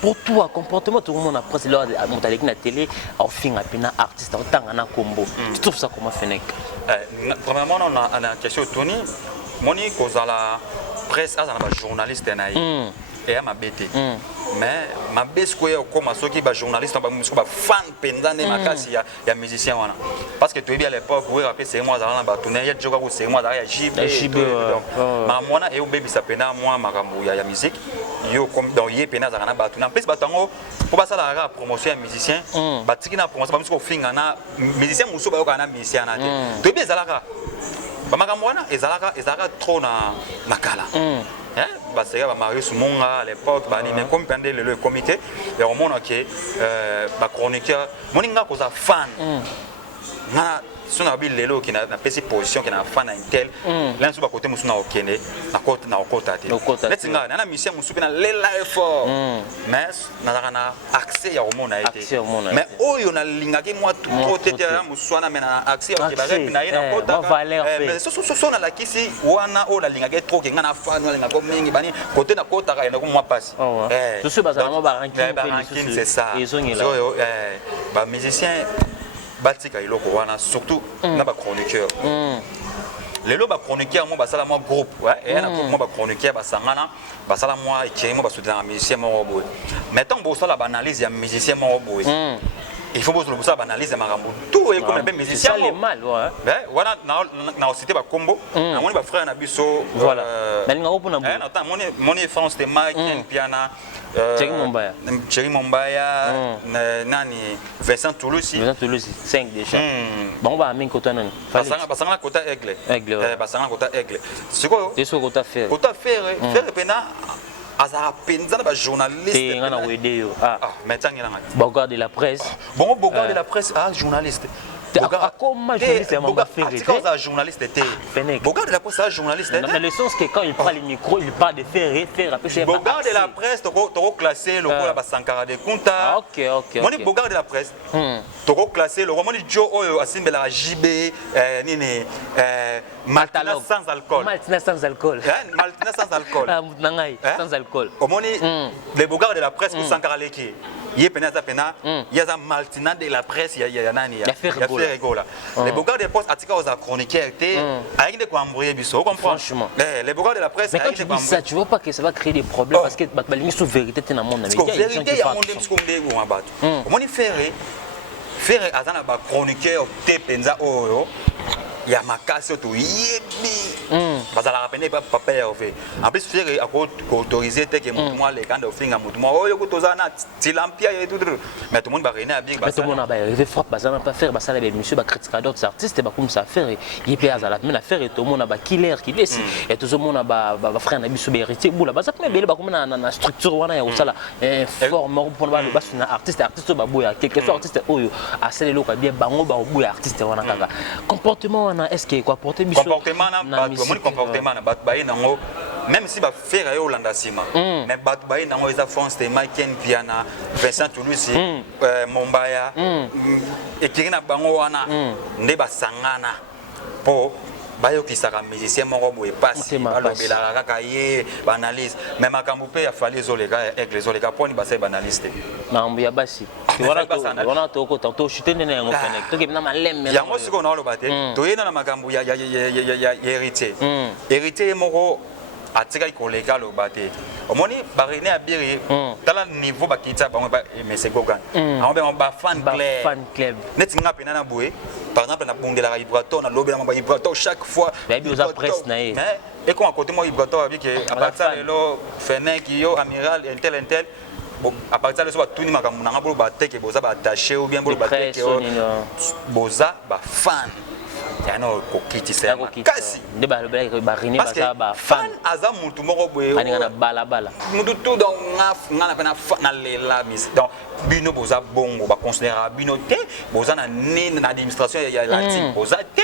pour toi comportement tout le monde après c'est là montalek na télé au fin à pena artiste autant na combo tu trouves ça comment Fenech premièrement on a question Tony moni cause la presse à la journaliste naï et à ma bête mais ma bête quoi comme ceux qui ba journaliste ba musique ba fan pendant ma casse ya musicien wana parce que tu es bien à l'époque oui rappeler c'est moi dans ba tourner ya joka ko c'est moi dans ya JB ma mona et au baby ça pena moi makambo ya musique yo comme dans yé pena za na ba tourner en plus ba tango pour pas ça la promotion ya musicien ba tiki na promotion ba musique ko finga na musicien muso ba yo kana musicien na te tu es bien zalaka ba makambo wana ezalaka trop na kala parce que Marius Monga à l'époque mais comme pendant le comité et on montre que chroniqueur moninga koza fan na son habile lelo qui n'a pas cette position qui n'a fan intel là sur côté musuna okene na kota te let's nga na mission musupe na lela effort mais na accès ya homona été mais oyo na lingaki moi tout côté ya muswana mena accès ya kibare na ina kota mais so na la kisi wana o la lingaki trop que ngana fan na lingako mingi bani côté na kota ka ina ko moi passe tout ce bazalamo ba ranking c'est ça ba musicien batika iloko wana surtout na ba chroniqueur lelo ba chroniqueur mo basala mo groupe et na mo ba chroniqueur basangana basala mo ekiri mo basoutenir musicien mo boy mettons bo sala ba analyse ya musicien mo boy il faut que vous analyse marambo tout et comme même musicien ça les mal ouais voilà na cité ba combo amoni ba frère na biso voilà mais ngako pona bo attends mon France de Mike piana Thierry Mombaya nani Vincent Toulouse 5 déjà bon ba min kota nani basanga kota aigle basanga kota aigle siko eso kota faire pena azara penza ba journaliste ngana wedeyo metangi na Bogard de la presse bon Bogard de la presse journaliste comment journaliste est Mamba Ferré c'est journaliste était Bogard de la presse c'est journaliste dans le sens que quand il prend le micro il parle de Ferré après c'est Bogard de la presse toko classé le la Sankara de Kunta OK moni Bogard de la presse toko classé le moni Joe oyo asimbela JB nini Maltina sans alcool Maltina sans alcool sans alcool moni les Bogard de la presse pour Sankara leki il pena za pena il y a Maltina de la presse il y a nani ya Ferregola les Bogard de la presse atika aux chroniqueurs était avec des embrouiller biso comprends franchement les Bogard de la presse mais quand tu dis ça tu vois pas que ça va créer des problèmes parce que balingi sous vérité dans le monde parce que vérité il y a monde parce qu'on est ou abattu moni Ferré azana ba chroniqueur te penza oyo ya makasi to yebi bazala rapene pa papa fait en plus Ferré a autorisé te que moi les gars de finga moi oyo kutozana tilampia et tout mais tout le monde va rené à bien tout le monde va arriver frappe bazana pas faire basala be monsieur ba critiquer d'autres artistes ba comme ça faire il peut azala mais la faire et tout le monde ba killer qui laisse et tout le monde ba frère na biso be héritier bula ba mais bele ba comme na structure wana ya osala forme pour ba ba na artiste ba boya quelque soit artiste oyo a celle lo ka bien bango ba boya artiste wana kaka comportement est-ce que quoi porter biso comportement na comportement na bat baye nango même si ba faire yo landa sima mais bat baye nango eza France de Mike Piana Vincent Toulouse Mombaya ekirina bango wana nde basangana po bayo kisaka musicien moko boye pasi balobela kaka ye banalise mais makambo pe ya fali zoleka aigle zoleka poni basa banaliste mambo ya basi wana to ko to chuter nene yango connect to ke na malemme yango siko na lobate to yena na makambo ya héritier moko atika ikoleka lobate omoni barene abiri tala niveau bakita bango ba mesegogan ba fan club netinga pena na boye par exemple na bondela ka Ibrato na lobela ba Ibrato chaque fois baby oza presse na ye et quand à côté moi Ibrato abi que à partir de lo Fennek yo amiral intel bon à partir de ça tout ni makambo na ngabo ba teke boza ba attaché ou bien ba teke boza ba fan yano kokiti sema kasi nde ba rini baza ba fan aza mutu moko boye ani na bala mutu tout donc ngana pena na lela mis donc bino boza bongo ba considérer bino te boza na nini na administration ya la team boza te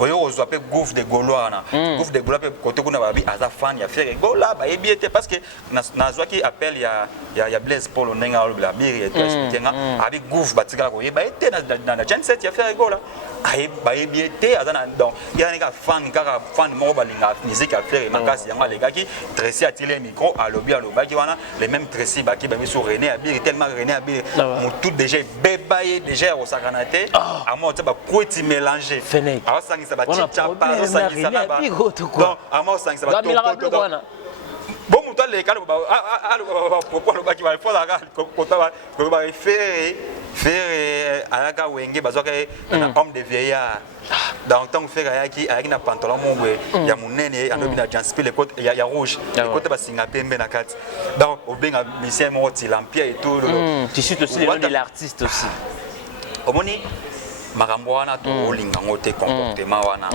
oyo ozwa pe gouffre de Gaulois na gouffre de Gaulois pe côté kuna ba bi aza fan ya faire gola ba ebiete parce que na zwa ki appel ya Blaise Paul nenga la biri et tout nga avec gouffre batika ko yeba ete na gen 7 ya faire gola ay ba ebiete azana donc ya nga fan mo balinga musique à faire makasi yanga les gars qui Tracy a tiré micro à lobby wana les mêmes Tracy ba ki ba mi sur René Abir tellement René Abir tout déjà bébaye déjà au sakanate à moi tu ba kweti mélanger alors ça qui ça ba chicha pas ça qui ça ba donc à moi ça qui ça ba to bon muta les cas pourquoi le ba qui va faut la kota ba faire alaka wenge bazoka un homme de vieillard dans tant faire avec na pantalon mongwe ya munene anobi na janspé les côtes ya rouge les côtes ba singa pembe na kati donc au benga musicien mo tilampia et tout tu suis aussi le nom de l'artiste aussi omoni makambo wana to linga ngote comportement wana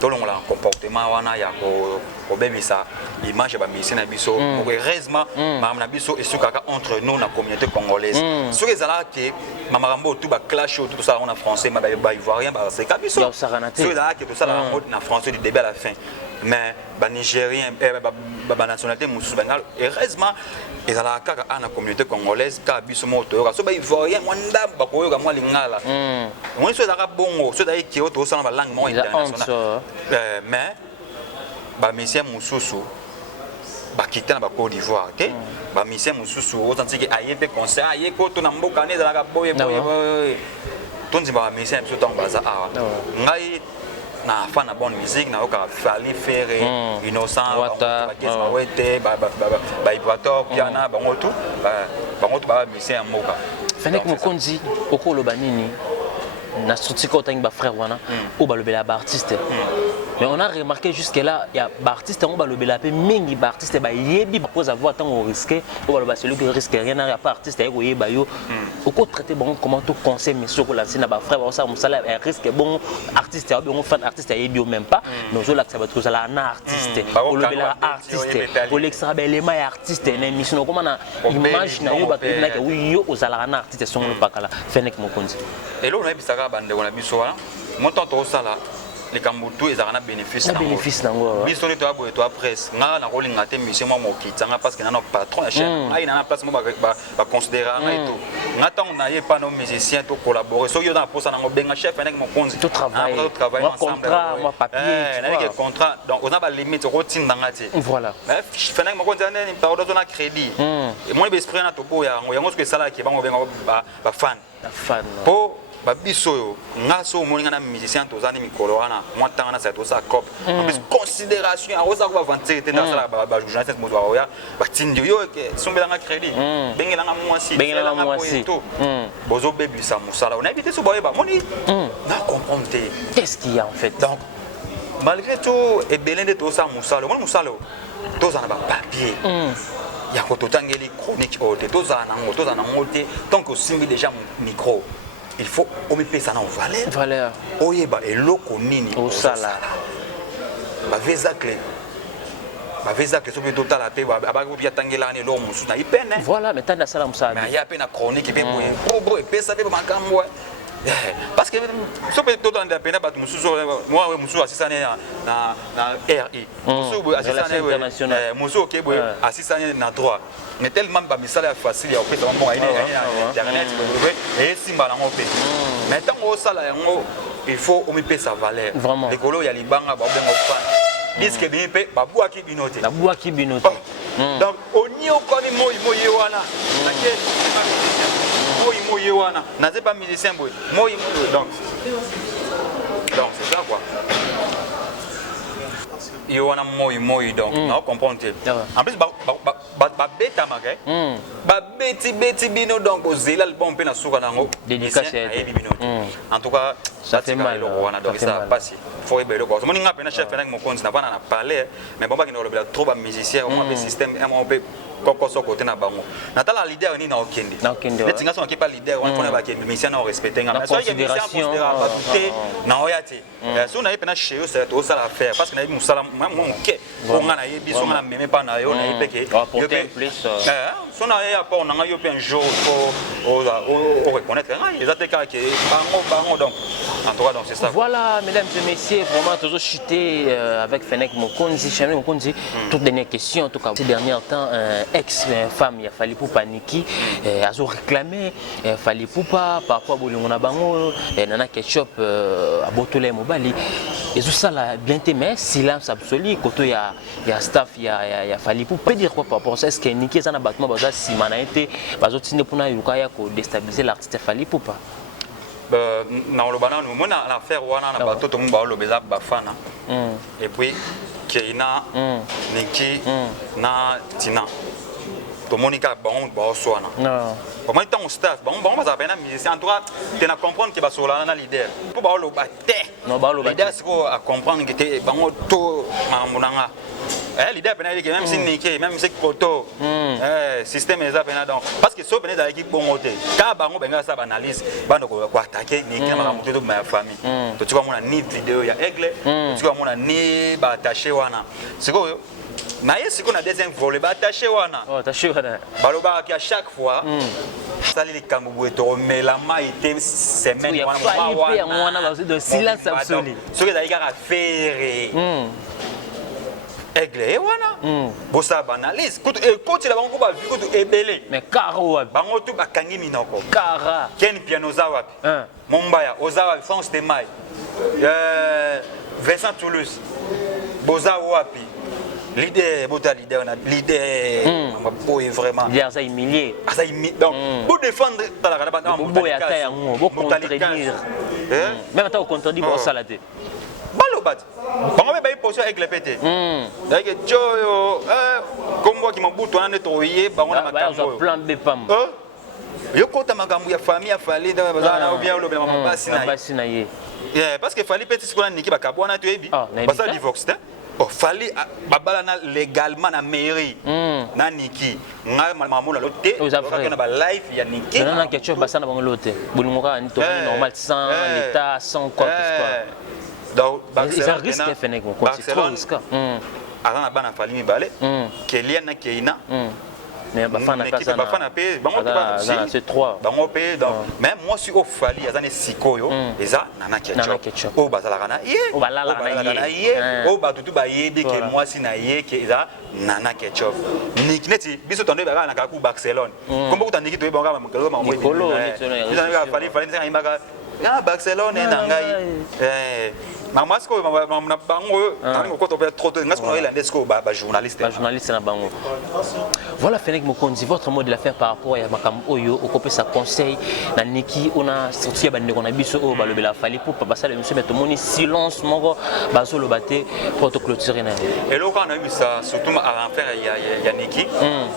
to longola comportement wana ya ko bebisa image ba musicien na biso heureusement makambo na biso esukaka entre nous na communauté congolaise ce que zala ke makambo tout ba clash tout ça on en français ba ivoirien ba c'est ka biso ce que zala ke tout ça na français du début à la fin mais ba nigérien ba nationalité mususu bangal heureusement ezala kaka ana communauté congolaise ka biso moto so ba ivoirien mwanda ba koyoka mwa lingala on so ezala bongo so ezala ki auto so na ba langue mo internationale mais ba musicien mususu bakita na ba Côte d'Ivoire OK ba musicien mususu otantiki ayebe concert ayeko to na mboka ne ezala ka boye tonzi ba musicien biso tong baza awa ngai na fan na bonne musique na oka fali faire innocent ba wete ba Ibrato piana ba ngotu ba musicien moka Fennec Mokonzi okolo banini na sorti ko tangi ba frère wana o ba lobela ba artiste. Mais on a remarqué jusque là il y a ba artiste on ba lobela pe mingi ba artiste ba yebi pour avoir tant au risque o ba loba celui qui risque rien n'a pas artiste ya ko yeba yo oko traiter bon comment tout conseil monsieur ko lancer na ba frère ça musala risque bon artiste ya bon fan artiste ya yebi même pas nous zo la ça va tout ça la na artiste o lobela artiste o l'extra belema ya artiste na mission comment na image na yo ba na ke yo ozala na artiste son le pakala Fennec Mokonzi et là on a bisaka bande on a biso wana montant to sala les kambutu ezana bénéfice na bénéfice nango biso ne to abo to presse nga na rolling ate mission moi mokitanga parce que na patron ya chaîne ai na place mo ba considérer nga et tout nga tant na ye pas nos musiciens to collaborer so yo na posa nango benga chef Fennec Mokonzi tout travail ensemble contrat moi papier na que contrat donc on a ba limite routine ndanga te voilà mais Fennec Mokonzi na pardon na crédit et mon esprit na to po ya ngo ce que sala ki bango benga ba fan po babiso nga so moninga na musicien tozani mikolo wana mwatanga na sa to sa cop en plus considération a osa ko vanter te na sala ba journaliste mo ya ba tindi yo ke sombela nga crédit bengela nga mwasi to bozo bebi sa musala on a évité so ba moni na comprendre qu'est-ce qu'il y a en fait donc malgré tout et belende to sa musala mon musala to za na ba papier ya ko totangeli chronique ote to za na ngote tant que simbi déjà micro il faut on me paye ça en valeur oyeba eloko nini osala ba visa clé so peut total la paix ba ko bia tangela ne lo musu na ipene voilà mais tanda sala musala mais ya pe na chronique pe bo e pesa pe makambo parce que so peut total na pena ba musu moi musu assisane na RI musu assisane musu ok bo assisane na droit mais tellement ba misala facile ya ko pesa mo ina internet et simba na ngope mais tant o sala yango il faut on me paye sa valeur les colo ya libanga ba bengo fan disque bien pe ba buaki binote la buaki binote donc oni o ko ni moyi wana moyi wana na c'est pas musicien boy moyi donc c'est ça quoi yo wana moyi donc na comprendre en plus ba beta maga ba beti bino donc ozela album pe na suka nango dédicace en tout cas ça fait mal wana donc ça passe faut ébelo quoi mon nga pe na chef Fennec Mokonzi na bana na parler mais bon ba ki no lobela trop ba musicien on a système MOP koko so côté na bango natala leader ni na okende mais tinga so pas leader on connaît ba ke musicien na respecter nga mais so que musicien considère ba douter na oyate so na pe na chez eux c'est tout ça l'affaire parce que na musala mon ke on nga na yebi so nga na meme pa na yo na yepeke yo plus so na ya pa on nga yo pe un jour au reconnaître les attaquants qui bango donc en tout cas donc c'est ça voilà mesdames et messieurs vraiment toujours chuté avec Fennec Mokonzi Fennec Mokonzi toute dernière question en tout cas ces derniers temps ex-femme il a fallu pour paniquer azo réclamer fallu pour pas par rapport à bolingo na bango nana ketchup à botole mobali et tout ça là bien mais silence absolu côté il y a staff il y a fallu pour peut dire quoi par rapport à ça est-ce que niquer ça na battement baza si mana été bazo tine pour na yuka ya ko déstabiliser l'artiste fallu pour pas na lo bana nous mona l'affaire wana na bato to mba lo beza ba fana et puis Keina Niki na Tina to Monica bon soana non au moins ton staff bon ça va musicien en tout cas tu na comprendre que ba sola na leader pour ba lo batte non ba lo batte leader c'est à comprendre que te bango to mamunanga leader pena que même si Niki même si Koto système est pena donc parce que so pena dans l'équipe bon côté quand bango benga ça analyse bando ko attaquer Niki na mamuto de ma famille to tu vois mon ni vidéo ya aigle tu vois mon ni ba attaché wana c'est quoi na yesi ko na deuxième volet ba attaché wana attaché wana baloba ki à chaque fois ça les kambu to mais la maïté semaine wana de silence absolu ce que d'ailleurs a faire aigle wana bossa banalise côté la bango ba vu ko ebele mais caro bango tout ba kangi minoko cara ken piano za wapi Mombaya ozawa France de Mai Vincent Toulouse boza wapi leader bota leader na leader boy vraiment il y a ça humilié donc pour défendre la cadavre boy ata yango bo contredire même ata contredire bo salade balobat bango ba position avec le pété donc joyo kombo ki mabuto na neto yé bango na makambo plan B pam yo kota makambo ya famille afali da bazana ou bien le maman basi na ye parce que fali petit sikona niki bakabwana to yebi basa divorce te fali babala na légalement na mairie na niki nga maman la loté na ba life ya niki na quelque chose basa na bango loté bolingoka ni to normal sans l'état sans quoi que ce soit donc ça risque fait nek ko c'est trop risqué azana bana fali mi balé Kélian na Keina mais bafana pe bango ba c'est 3 bango pe donc même moi si au fali azane sikoyo eza nana ketchup o bazala kana ye o balala kana ye o ba tutu ba yebi ke moi si na ye ke eza nana ketchup nikneti biso tondo ba na ka ku Barcelone kombo kutandiki to ba ngalo ma mwe fali nzanga imaka na Barcelone na ngai Maman, est-ce que journaliste na bango. Voilà Fenech Mokonzi, votre mot de la fin par rapport à Makam Oyo, au copé sa conseil, na Niki, on a sorti à Bande Konabiso, au Balobela Fali pour passer le monsieur mettre mon silence, mon baso le batté pour te clôturer. Et là, on a eu ça, surtout à faire il y a Niki,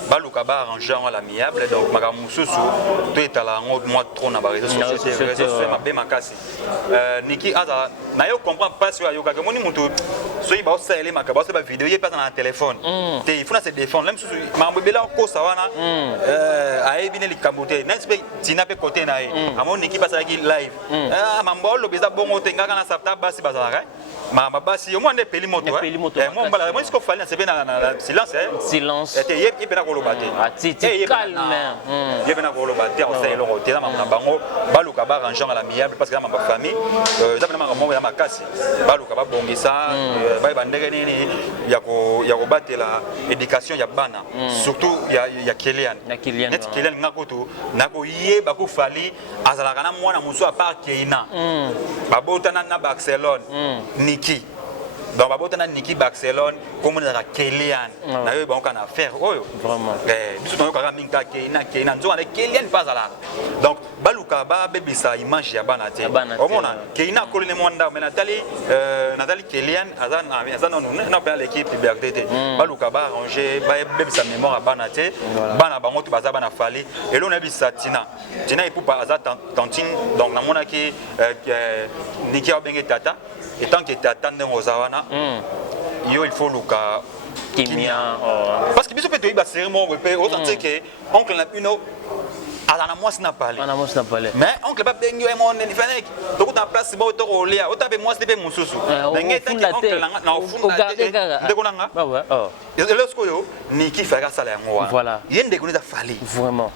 Balukaba arrangé à l'amiable, donc Makam Moussou, tout est à la moi trop na réseaux sociaux, ma bémakasi. Niki, Nayo comprend pas sur Ayoka. Moni mutu, so iba osa ele makaba, osa ba vidéo, il passe dans le téléphone. Il faut se défendre. Même si Mambela ko sawana, aye bine li kabote. N'est-ce pas? Tina pe côté nae. Amon Niki passe avec live. Mambolo beza bongo tenga kana sapta basi bazara. Mama basi, au moins des peli moto. Moi mbala, moi ce qu'on fait, c'est bien na silence. Silence. Et yep yep na ko lobate. Titi calme. Yep na ko lobate, on sait lo roté na mama bango, baluka ba rangeant à l'amiable parce que ma famille, ça na mama makasi baluka babongisa bandeke nini ya ko batela éducation ya bana surtout ya Kélian net Kélian ngakoto nako yeba ko fali azalaka na mwana muso a part Keina babotana na Barcelone Niki donc babotana Niki Barcelone comme na Kélian na yo banka na faire oyo vraiment biso to ka minka Keina nzo avec Kélian pas là donc baluka ba bebisa image ya bana te omona Keina kolone mwanda mais Nathalie Kélian azana na ba l'équipe liberté te baluka ba arranger ba bebisa mémoire bana te bana bango to baza bana fali et l'on a vu ça Tina et pour pas azata tantine donc na mona ki Niki obenge tata et tant que tata ndengo zawana il faut luka kimia parce que biso peut être cérémonie repère autant que oncle na une ala moi n'a pas mais oncle pas bengi e mon ni Fenech donc na place bo to rolia o tape moi c'était mususu ndenge tanki oncle na ofunda ndeko nanga et lorsque yo Niki fera ça la ngwa voilà yende ko ni fali vraiment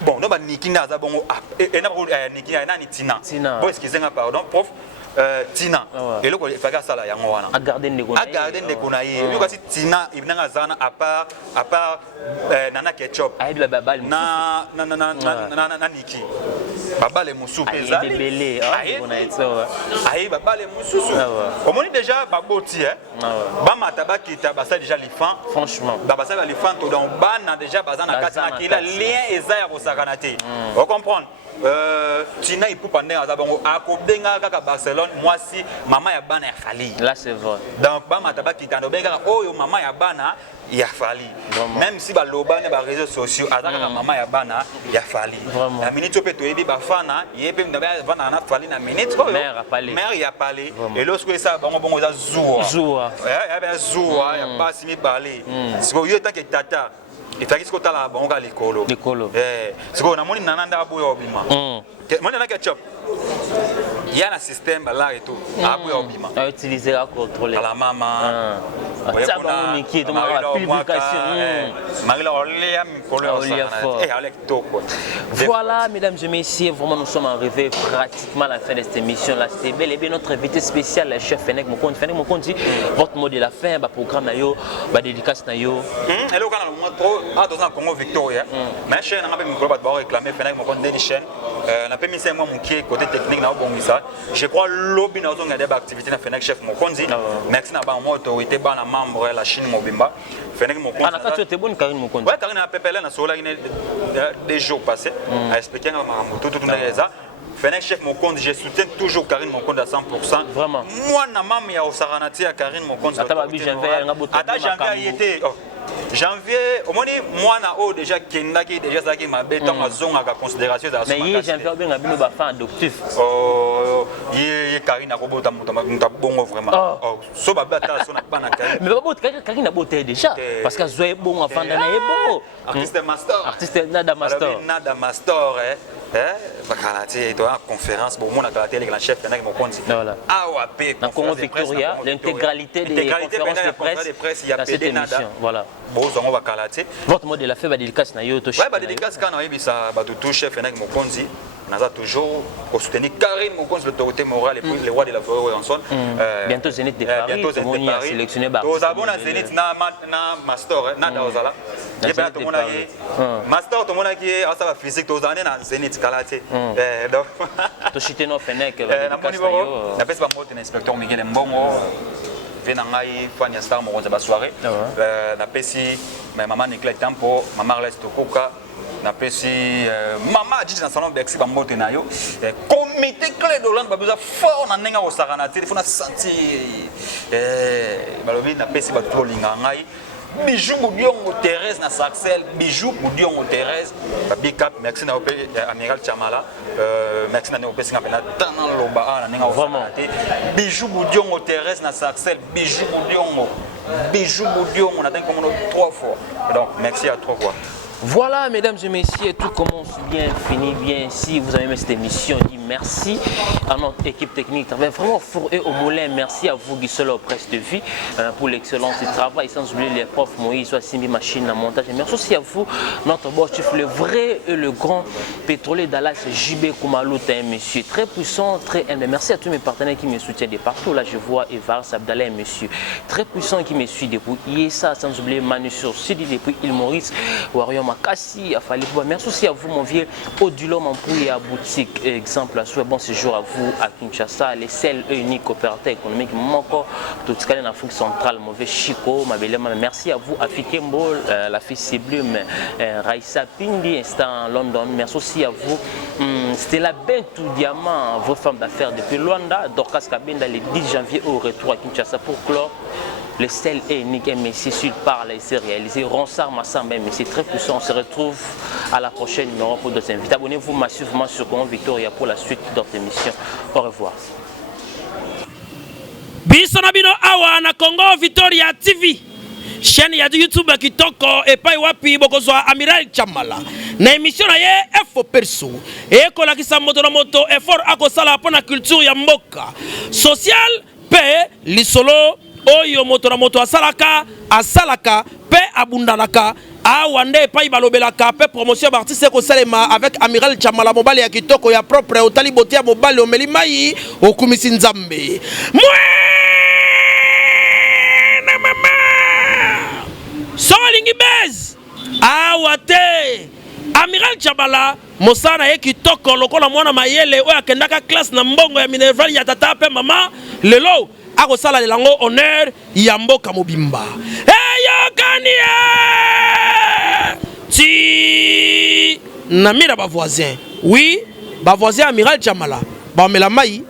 bon no ba Niki na za bongo et na Niki na ni Tina bon excusez moi pardon prof Tina et le fera ça la yango wana a garder ndeko na ye yo kasi Tina ibnanga zana à part nana ketchup na Niki babale musu peza belé ayi babale mususu omoni déjà baboti ba matabakita basa déjà l'ifan franchement basa l'ifan to donc bana déjà bazana katina kila lien eza ya kosakana te on comprendre Tina il peut pendant azabongo akobenga kaka Barcelone moi si maman ya bana ya fali là c'est vrai donc ba matabakita no benga oyo maman ya bana ya fali même si ba loba na ba réseaux sociaux azaka maman ya bana ya fali la minute peut to yebi ba fana yebi na ba vana na fali na minute mère ya parler et lorsque ça bongo za zoua ya zoua ya pas mi parler c'est que yo tant que tata et ça risque tala bonga likolo c'est que na moni nananda boyo obima moni na ketchup il y a un système là et tout après obima à utiliser à contrôler la maman ça va Niki donc la publication voilà mesdames et messieurs vraiment nous sommes arrivés pratiquement à la fin de cette émission là c'était bel et bien notre invité spécial le chef Fenech Mokonzi votre mot de la fin ba programme na yo ba dédicace na yo et là quand on trop à dans Congo Victoria mais chaîne on a micro ba réclamer Fenech Mokonzi des chaînes na pe mise moi mon côté technique na bongisa je crois lobby na zo ngade ba activité na Fenech chef Mokonzi merci na ba autorité ba na membre la Chine mobimba Fenech Mokonzi ana kati bonne Karine Mokonzi ouais Karine na pepele na sola des jours passés à expliquer na tout ça Fenech chef Mokonzi je soutiens toujours Karine Mokonzi à 100% vraiment moi na maman ya osaranati ya Karine Mokonzi ata ba bijanve nga boto ata janvier était janvier au moins moi na o déjà kendaki déjà ça qui m'a béton à zonga ka considération za mais hier janvier bien ngabino ba fin adoptif oh ye Karina ko bota muta bongo vraiment oh so ba bata so na bana Karina mais ba Karina boté déjà parce que zoé bon avant d'ana bon artiste nada master bakalati to conférence bon mon akala télé la chef na ki mokonzi ah ouais na Congo Victoria l'intégralité des conférences de presse il y a PD nada voilà bon zongo bakalati votre mot de la fait ba dédicace na yo to ouais ba dédicace kana yebisa ba tout chef na ki mokonzi on a toujours pour soutenir Karim Mokonzi l'autorité morale et puis les rois de la forêt en son bientôt Zénith de Paris bientôt Zénith de Paris sélectionné par tous abons na Zénith na master na daozala et bien tout le monde master tout le monde qui est à sa physique tous années na Zénith kalati donc to chité no fenek na mon niveau na pèse pas mot inspecteur Miguel Mbongo vena ngai fanya star mo za soirée na pesi maman Nicolas Tempo maman Arlès Tokoka na pesi mama dit dans salon d'exi ba moto na yo comité clé de Hollande ba besoin fort na nenga osakana te fona sentir balobi na pesi ba to linga ngai bijou Boudiongo Thérèse na Saxel bijou Boudiongo Thérèse ba big up merci na opé amiral Chamala merci na opé singa pena tanan loba na nenga osakana te bijou Boudiongo Thérèse na Saxel bijou Boudiongo na den comme 3 fois donc merci à 3 fois. Voilà, mesdames et messieurs, tout commence bien, finit bien. Si vous avez aimé cette émission, je dis merci à notre équipe technique. Vraiment, Four et au Moulin, merci à vous, Guissolo, Presse de Vie, pour l'excellence du travail. Sans oublier les profs Moïse, soit Simi Machine à montage. Et merci aussi à vous, notre boss, le vrai et le grand pétrolier Dallas, JB Koumalouta, un monsieur très puissant, très aimé. Merci à tous mes partenaires qui me soutiennent de partout. Là, je vois Evar Abdallah, un monsieur très puissant qui me suit depuis IESA, sans oublier Manu sur Sidi, depuis Île Maurice, Warrior Kassi, merci aussi à vous, mon vieux Odulo Mampouille à boutique. Exemple, à souhait bon séjour à vous à Kinshasa, les seuls uniques opérateurs économiques, Moko, tout ce qu'il y a en Afrique centrale, mauvais Chico, ma belle. Merci à vous, à Fikembo, la fille Siblume, Raissa Pindi, instant London. Merci aussi à vous, Stella Bentou Diamant, vos femmes d'affaires depuis Luanda, Dorcas Kabenda, le 10 janvier au retour à Kinshasa pour clore. Le sel est unique, MSC sur parle et c'est réalisé. Ronsard Massamba, MSC très puissant. On se retrouve à la prochaine numéro pour d'autres invités. Abonnez-vous massivement sur Congo Victoria pour la suite d'autres émissions. Au revoir. Bisonabino Awa na Congo Victoria TV. Chaîne ya YouTube kitoko epai wapi bokozwa Amiral Chamala. Na émission na ye Info Perso. E kolakisa moto na moto effort akosala pona culture ya mboka. Social pe lisolo oyo moto na moto asalaka pe abundalaka awande pa ibalobelaka pe promotion d'artiste ko salema avec Amiral Chamala mobali ya kitoko ya propre otali bote ya mobali omeli mai okumisi nzambe na mama solingi bez awate Amiral Chamala mosana ye kitoko lokola mwana mayele oyo akendaka classe na mbongo ya Minerval ya tata pe mama lelo akosala lelango honneur ya mboka mobimba eyokania ti na mira ba voisin oui ba voisin Amiral Chamala ba mela mai